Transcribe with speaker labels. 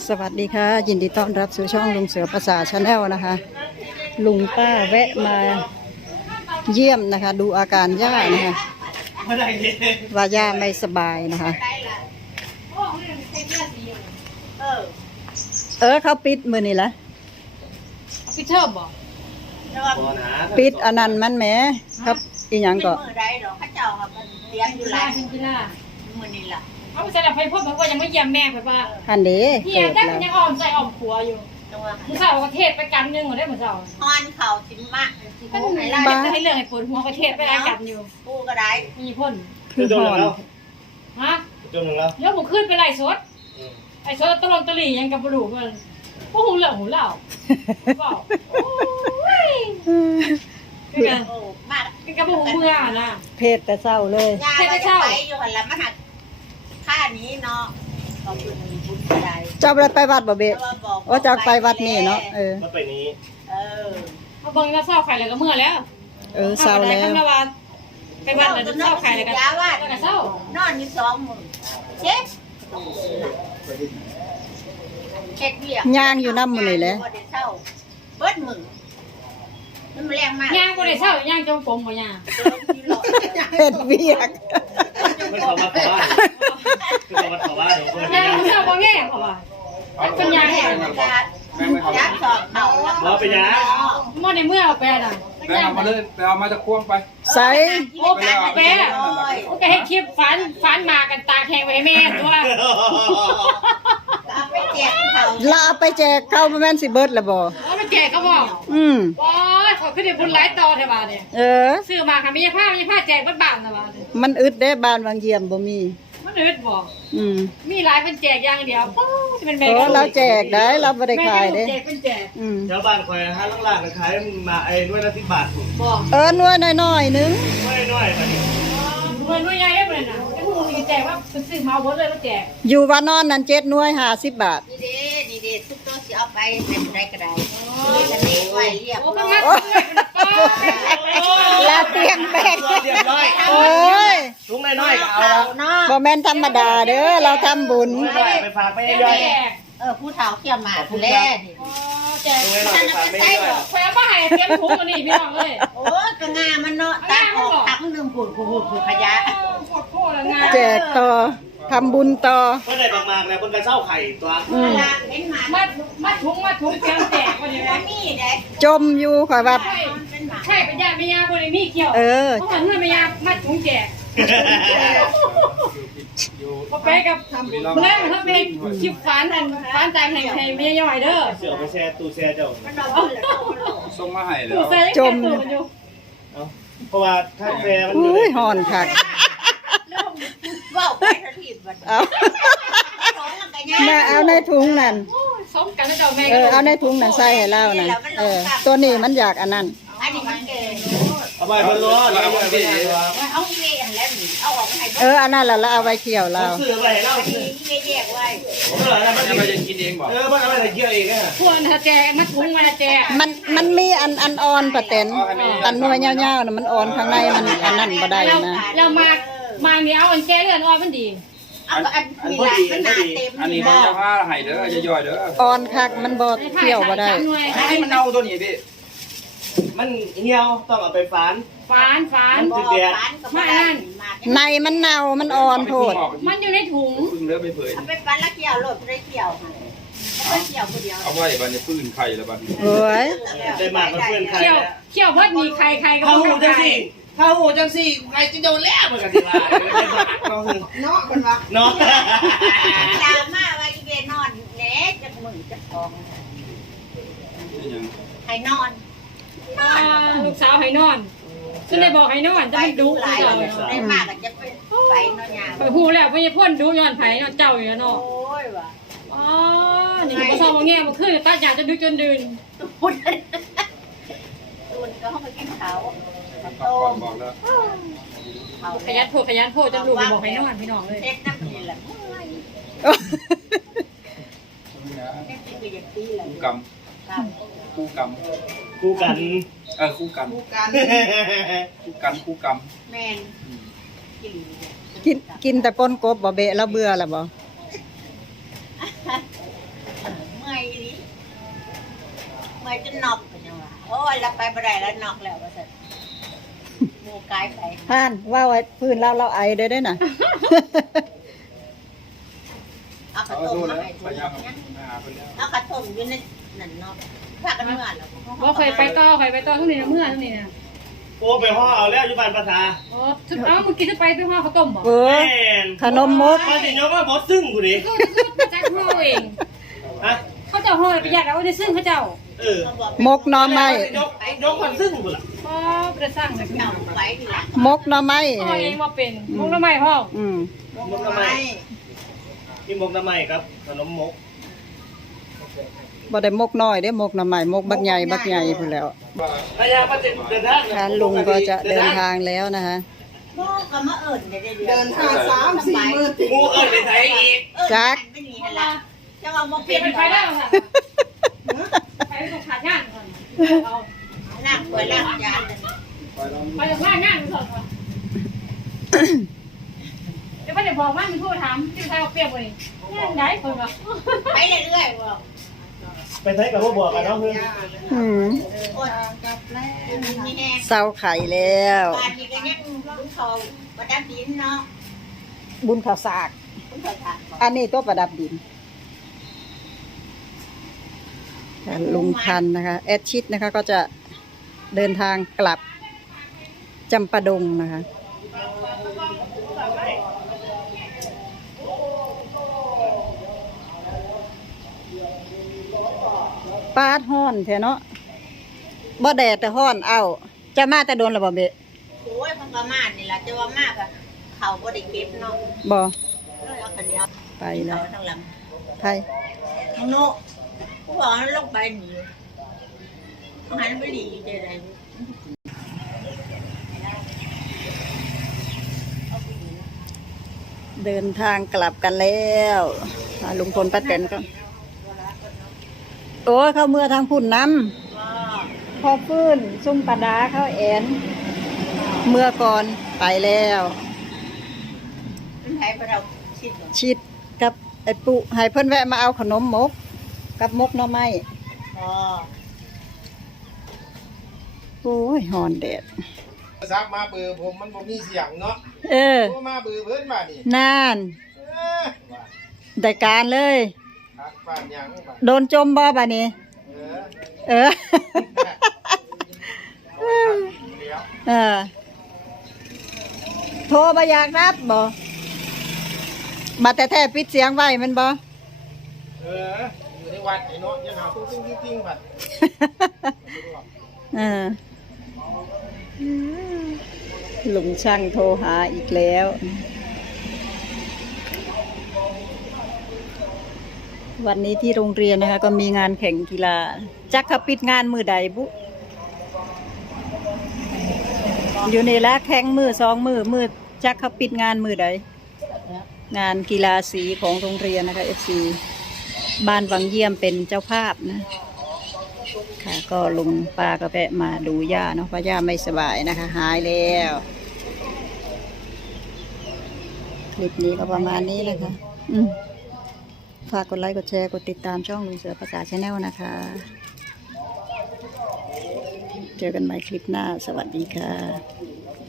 Speaker 1: สวัสดีค่ะยินดีต้อนรับสู่ช่องลุงเสือภาษาชาแนลนะคะลุงป้าแวะมาเยี่ยมนะคะดูอาการย่านะคะว่าย่าไม่สบายนะคะเขาปิดมือนี่ละ
Speaker 2: ปิดเทอมบ่
Speaker 1: ปิดอันนั้นมันแหมครับอีหยังก็
Speaker 3: มือใดดอกข้าเจ้าครับมันเลี้ยงอยู่หลาย
Speaker 2: เป็นกีฬา
Speaker 3: มือนี่ล่ะ
Speaker 2: เอาไปใส่ละไปพ่อบอกว่ายังไม่เยี่ยมแม่ไปป่ะ
Speaker 1: อันนี้
Speaker 2: เฮีย
Speaker 1: เกิด
Speaker 2: แต่
Speaker 1: แล้
Speaker 2: มัน
Speaker 1: ว
Speaker 2: ยังอ้อมใส่อ้อมขัวอยู่
Speaker 3: จังว่า
Speaker 2: มือเสาประเทศไปกันนึงหมดได้มือเสา
Speaker 3: ฮอนเข่าสิมาก
Speaker 2: ก็ไหนล่ะจะให้เรื่องให้ปวดหัวประเทศไปอะไรกันอยู่
Speaker 3: ปูก็ได้
Speaker 2: มีพ่น
Speaker 1: คือหอน
Speaker 2: ฮะ
Speaker 4: จมหนึ่งแล้ว
Speaker 2: ยกผมขึ้นไปไล่สดไอ้สดตะลงตะลี่ยังกับบลูกมันพวกหูเหล่าหูเหล่าเปล่าโอ้ยคือกัน
Speaker 3: โอ้มาก
Speaker 2: คือกับพวกหูเมื่อนะ
Speaker 1: เพศแต่เศร้าเลย
Speaker 3: ยาก็จะไปอยู่หันละมันหักค่านี้เนาะขอบคุณบุญก็ได้
Speaker 1: เจ้าไปวัดบ่เบะโอ้เจ้าไปวัดนี่เนาะ
Speaker 4: มาไปนี้
Speaker 3: เออ
Speaker 2: เขาบอกว่าเศร้าไข่แล้วก็เมื่อแล้ว
Speaker 1: เศร้าแล้ว
Speaker 2: ไปวัดแล้วเศร้าไข่แล้วก็เศร้าน
Speaker 3: อนอยู่2 มื้อเช็ดเช็ดเบี้ย
Speaker 1: ย่างอยู่น้ำมือนี่แหละ
Speaker 3: บ่ได้เศร้าเบิดมื้อมันแรงมาก
Speaker 2: ย่างบ่ได้เศร้าย่างจงผมบ่ย่าง
Speaker 1: เฮ็ดเวียก
Speaker 4: มันเขามาขอบ้านคือเขามาขอบ้านเดี๋ยวคน
Speaker 2: ย่างบ่เศร้าบ่แง่เพราะว่าเป็นย่าง
Speaker 3: แม่
Speaker 2: แห้ง
Speaker 3: มันจะยัดสอบเขาแล้ว
Speaker 4: มาเป็นยัง
Speaker 2: บ่ได้เมื่อเอาแปดอ่ะ
Speaker 5: ไปเอามาเลยไปเอามาจากควงไป
Speaker 1: ใส่
Speaker 2: โอ้แปดแปดโอ้ก็ให้คลิปฟันมากันตาแข็งไว้ให้แม่ตัว
Speaker 3: เอาไปแจกเขา
Speaker 1: ลาไปแจกเข้ามาแม่นสิเบิดละบ่
Speaker 2: เอาไปแจกเขาบอก ว้าขอขึ้นในบุญหลายต่อเถอะบาดเนี่ย ซื้อมาค่ะมีผ้าแจกบ้านๆนะบาดเนี่ย
Speaker 1: มันอึดได้บ้านบางเยี่ยมบ่มี
Speaker 2: มันอึดบอก มีหลายเป็นแจกอย่างเดียวปุ๊บจะเป็นแม่
Speaker 1: เราแจกได้เราบ่ได้ขายเด้
Speaker 2: แจกเป็นแจก
Speaker 4: ชาวบ้านคอยฮะล่างๆขายมาไอ้ด้วยละ10 บาทผม
Speaker 2: บอก
Speaker 1: หน่วยน้อยๆนึง
Speaker 4: น้อยไป
Speaker 2: รวยใหญ่ได้เลยนะไอ้พวกนี้แจกว่าซื้อมาเอาหมดเลยมาแจก
Speaker 1: อยู่ว่านอนนั้น7หน่วย50 บาท
Speaker 3: นี่เด้ทุกตัวสิเอาไปเป็นได้ก็ได้นี่กันนี่ไว้เรียบ
Speaker 2: โอ้
Speaker 3: ร้
Speaker 2: มั
Speaker 3: อน ย
Speaker 2: มัดเลยมันป้า
Speaker 1: ลาเตียงแบก
Speaker 4: เรียบร้อย
Speaker 1: โอ้ย
Speaker 4: ลุงน้อยๆเอา
Speaker 3: เขาเนาะ
Speaker 1: บ่แม่นธรรมดาเด้อเราทำบุญ
Speaker 4: ไปฝากไป
Speaker 2: แจ
Speaker 4: ย่อย
Speaker 2: ก
Speaker 3: ผู้เฒ่าเขี่ยหมากแล่นี่
Speaker 2: แจก
Speaker 3: ฉันเอาไปใส่ดอก
Speaker 2: แขวนมาให้เตรียมถุงอันนี้พี่น้องเลย
Speaker 3: โอ้ยก็งามันเนาะตัดออกทักนึงผุดขยะ
Speaker 2: โคตรโคตรงาน
Speaker 1: แจกต่อทำบุญต่อ
Speaker 4: เมื่อไหร่มากๆแล้วคนกระเช้าไข่ตัว
Speaker 3: เห็นหมา
Speaker 2: มัดถุงเตรียมแจกวันนี้นะ
Speaker 3: มีเด้
Speaker 1: จมอยู่ข่อยว่า
Speaker 3: เป็นหมา
Speaker 2: ใช่เป็นญาติไม่ยาบริมีเกี่ยวเพราะว่าเพื่อนไม่ยามัดถุงแจกพอไปกับเล่นเขาไปชิบฟันใจแห่งเมียย่อยเด้อ
Speaker 4: เสือไปแช่ตู้แช่เจ้า
Speaker 3: มันนอนแล้ว
Speaker 5: ส่งมาให้แล้
Speaker 2: ตู้
Speaker 5: ว
Speaker 2: ใส่จมอยู่
Speaker 4: เพราะว่าถ้าแฟมัน
Speaker 1: อุ้ยหอนคัก
Speaker 3: ว่าไปทันทีบัด
Speaker 1: เอาแม่เอาในถุงนั่น
Speaker 2: สมกันนะเจ้าแม่
Speaker 1: เอาในถุงนั่นใส่ให้เรานั่นตัวนี้มันอยากอันนั้น
Speaker 3: อันนี้มันเกิน
Speaker 4: เอาไปบนล้อแล้วเอาไป
Speaker 3: เอาเงี้ยแล้วนี่เอาออกให้
Speaker 1: อันนั้นล่ะแล้วเอาไว้เคี่ยวเรา
Speaker 4: เสือไปเล่า
Speaker 3: มีเงี้ยแยกไว้
Speaker 4: มัน
Speaker 5: จะไปจะกินเองบอก
Speaker 4: มันเอาไปเกี่ยวเองอ่ะ
Speaker 2: พวกนะแจกมัดถุงมาแจก
Speaker 1: มันมีอันอ่อนปะเต็นอันหน่วยยาวๆน่ะมันอ่อนข้างในมันอันนั้นบ่ได้นะ
Speaker 2: เรามาเนี้ยอันแจเลื่อนอ่อนมันดี
Speaker 3: เอาอันมีหลายมันหนาเต็ม
Speaker 5: อันนี้มันจะผ้าให้เด้อจะย่อยเด้อ
Speaker 1: อ่อนคักมันบ่เคี่ยวบ่ได้
Speaker 5: ให้มันเอาตัวนี้พี่
Speaker 4: มันเหี่ยวต้องเอาไปฝาน
Speaker 2: ฟาน
Speaker 1: ในมันเน่ามันอ่อนโพด
Speaker 2: มันอยู่ในถุง
Speaker 5: พึ่งเด้อไม่เผย
Speaker 3: เอาไปปั้นแล้วเกี่ยวโหลดได้เกี่ยวเอาไปเกี่ยวคนเดียว
Speaker 5: เอาไว้บัดนี้พื้นไข่แล้วบัดนี้
Speaker 1: โอ้ย
Speaker 4: ได้มากกว่าเพื่อนใคร
Speaker 2: เขี่ยวเพิ่นมีใครก็
Speaker 4: เข้า
Speaker 2: บ่
Speaker 4: หู
Speaker 2: รู้
Speaker 4: จัง
Speaker 2: ใคร
Speaker 4: สิเข้าหูจังสิใครจะโดนแล้วเหมือนกันทีละเนาะคนวะเนาะ
Speaker 3: ดราม่าไว้อีเวนอนแหน่จะมึงจะทอง
Speaker 5: นี่ยัง
Speaker 3: ให้นอน
Speaker 2: ลูกสาวให้นอนฉันได้บอกให้นอนจะไม่ดุ
Speaker 3: หลาย
Speaker 2: เรา
Speaker 3: ได้มากก็จะไปไปนอนยา
Speaker 2: ไปฮู้แล้วไม่ใช่พ่นดุย้อนไผย้อนเจ้าอยู่แล้ว
Speaker 3: โอ้
Speaker 2: เนาะ
Speaker 3: ยว่ะ
Speaker 2: อ๋อนี่บ่ชอบบ่แง่บ่คือตัดอยากจะดึกจนดื่น
Speaker 3: พูดตูนก็เข้ามากินเขาโต
Speaker 5: บอกแล้ว
Speaker 3: เขา
Speaker 2: ขยันโพดจนลูกบอกให้นอนพี่น้องเลย
Speaker 3: เด็กน้ำกินแหละเด็กกินก็อย่างตีแหละ
Speaker 5: คู่กรรม
Speaker 3: ครับ
Speaker 5: คู่กรรม
Speaker 4: คู่กัน
Speaker 5: คู่กันคู่กรรม
Speaker 3: แมนกิน
Speaker 1: กินแต่ปนกบบ่เบะแล้วเบื่อแล้วบ่
Speaker 3: มื่อยจนนอกเป็นยังไงโอ้ยเราไปบ่ได้แล้วนอกแล้วว่าซั่นหมู่กายไป
Speaker 1: ห่านว่าไว้พื้นเราไอได้น่ะ
Speaker 3: เอาข้าว
Speaker 5: เอา
Speaker 3: ต้ม
Speaker 5: ดู
Speaker 3: มา
Speaker 5: แล้ว
Speaker 3: ให้
Speaker 5: พยายามหาไปแล้ว
Speaker 3: เอาข้าวต้มอยู่ในนั่นเนาะพากันเมื่อแล้ว
Speaker 2: บ่เคยไปต่อทุกนี่นะเมื่อทุกนี่นะ
Speaker 4: โอ้ไปห่อเอาแล้วอยู่บ้านภาษา
Speaker 2: โอ้ทุกเมื่อกี้จะไปห่อข้าวต้มบ่
Speaker 1: เออ
Speaker 4: แม่น
Speaker 1: ขนมมก
Speaker 4: มาสิยกว่าบอสซึ่งกูดิ
Speaker 2: มาจากห่อเอง
Speaker 4: ฮะ
Speaker 2: เขาเจ้าห่อประหยัดเอาในซึ่งเขาเจ้า
Speaker 4: เออ
Speaker 1: มกหน่อไม้
Speaker 4: ยกคนซึ่งกูล่ะ
Speaker 2: บ่ได้สร้างเลย
Speaker 3: เอาไว้ทีหลัง
Speaker 1: มกหน่อไม้
Speaker 2: ห่อเองบ่เป็นมุกละไม้ห่อ
Speaker 1: อืม
Speaker 4: มกทำไมมีมกทำไมครับขนมมก
Speaker 1: บ่ได้มกน้อยได้มกหน่อไม้มกบักใหญ่พูดแล้ว
Speaker 4: พยาปฏิเดินทาง
Speaker 1: ค่ะลุงก็จะเดินทางแล้วนะคะ
Speaker 3: บ่ก็มาเอิ้นได้เดิน
Speaker 6: ทาง3-4 มื้อติด
Speaker 4: กูเอิญไปไทยอีก
Speaker 1: จัก
Speaker 3: ไม่หนีนั่นล่ะจะว่าบ่
Speaker 2: เปลี่
Speaker 3: เป็
Speaker 2: ยน
Speaker 3: น
Speaker 2: เป็น
Speaker 3: บ่
Speaker 2: ไปได้
Speaker 3: ล่ะ
Speaker 2: ค่ะไปต้องขาดงานก่อนเอา
Speaker 3: ล้างถ้วยล้างจาน
Speaker 2: ไปต้องขาดงานก่อนเดี๋ยวไปเดี๋ยวบอกว่ามันพูดถามที่ไทยเอาเปรียบเลยงานไหนคนวะ
Speaker 3: ไปเรื่อยๆบ่
Speaker 4: ไปไทยกับพวกบอกกันเนาะเพื่อน
Speaker 1: อืม
Speaker 3: อดกับแล้มีแฮง
Speaker 1: เศร้าไข่แล้ว
Speaker 3: บ้านนี้ก็ยังบุญเขาประดับดินเนาะ
Speaker 1: บุญข้าวสาก
Speaker 3: บุญเขาถาม
Speaker 1: อันนี้ตัวประดับดินค่ะลุงพันธุ์นะคะแอดชิดนะคะก็จะเดินทางกลับจำปาดงนะคะปาดห้อนแท้เนาะบ่แดดแต่ห้อนเอาจะมาแต่โดนระบ่เบะ
Speaker 3: โอ้ยมันก็มานี่ล่ะจะว่ามากอะเขาบ่ได้เก็บเนาะ
Speaker 1: บ่
Speaker 3: เอาคนเดียว
Speaker 1: ไป
Speaker 3: เขา
Speaker 1: แล้ว
Speaker 3: ทั้งหลัง
Speaker 1: ไทย
Speaker 3: น้องโนผู้บอกให้ลงไปหนีหันไปหลีใจใด
Speaker 1: เดินทางกลับกันแล้วลุงพลป้าแตนก็โอ้ยเข้าเมื่อทางพุ่นน้ำพอฟื้นซุ่มปลาดาเข้าแอนเมื่อก่อนไปแล้ว
Speaker 3: เป็นไผบ่เราชิดบ่
Speaker 1: ชิดกับไอ้ปุให้เพิ่นแวะมาเอาขนมมกกับมกหน่อไม้
Speaker 3: อ๋อ
Speaker 1: โอ้ยหอนแดด
Speaker 6: ซักมาเบอร์ผมมันบ่มีเสียงเนาะ
Speaker 1: เออ
Speaker 6: โทรมาเบอร์เพิ่นมานี่
Speaker 1: นาน
Speaker 6: ว่า
Speaker 1: ได้การเลย
Speaker 6: ทักบ้านหยังบ้าน
Speaker 1: โดนจมบ่บานี้ เออ
Speaker 6: โอ้ยทักอีกแล้ว
Speaker 1: เออโทรมาอยากรับบ่บัดแต่แท้ปิดเสียงไว้แมันบ่
Speaker 6: อยู่ในวัดไอ้เนาะยังหาตุ้งติ้งๆบัด
Speaker 1: เออลุงช่างโทรหาอีกแล้ว วันนี้ที่โรงเรียนนะคะ ก็มีงานแข่งกีฬาจักเขาปิดงานมือใดบุ อยู่นี่ละแข่งมือมือจักเขาปิดงานมือใด งานกีฬาสีของโรงเรียนนะคะ FC บ้านวังเยี่ยมเป็นเจ้าภาพนะ ค่ะก็ลุงป้าก็แวะมาดูย่าเนาะเพราะย่าไม่สบายนะคะ หายแล้ว คลิปนี้ก็ประมาณนี้นะคะฝากกดไลค์กดแชร์กดติดตามช่องลุงเสือภาษาชาแนลนะคะ เจอกันใหม่คลิปหน้าสวัสดีค่ะ